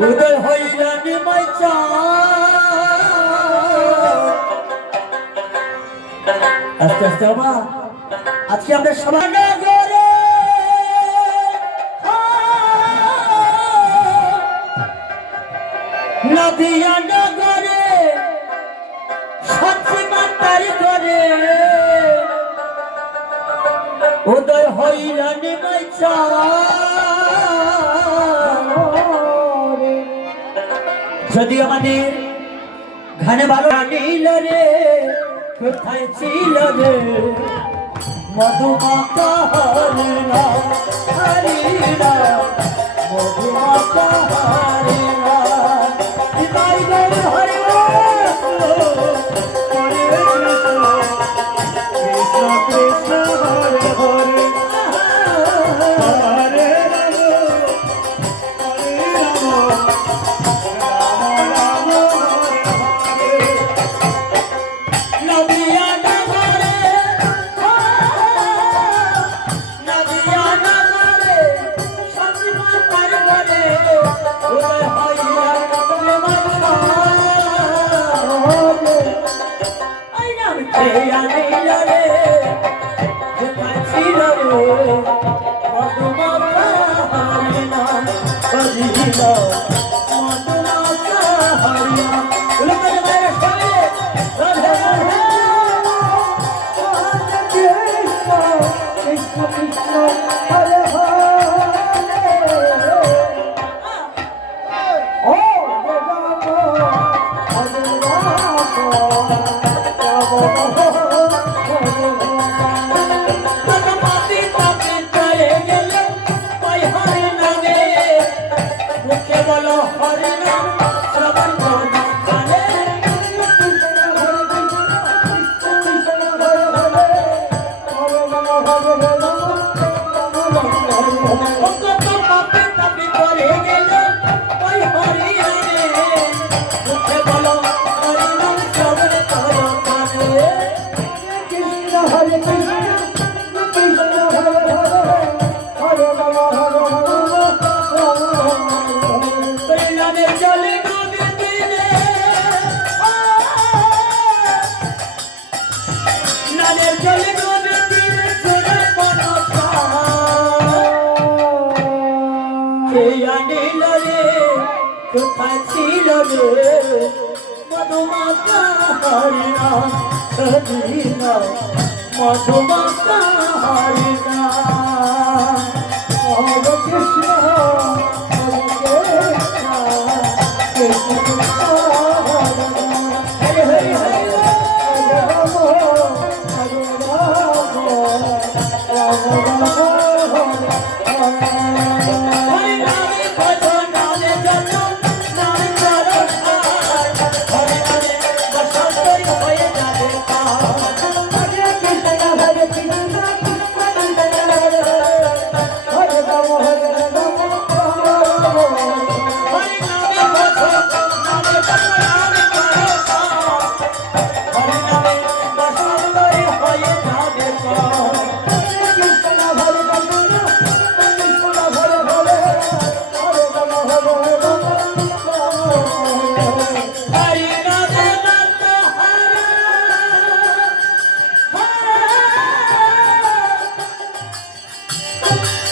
উদয় হইলেন আস্তে আস্তে বাবা আজকে আমরা সবাই নগরে উদয় হইলেন মাইচা যদি আমাদের ঘানে ভালো নীল রে কোথায় ছিল রে? মধুমাতা Harina Harina Thank you. como los. কোথায় ছিল রে মধুমাতা হরিণা মধুমাতা হরিণা Thank you.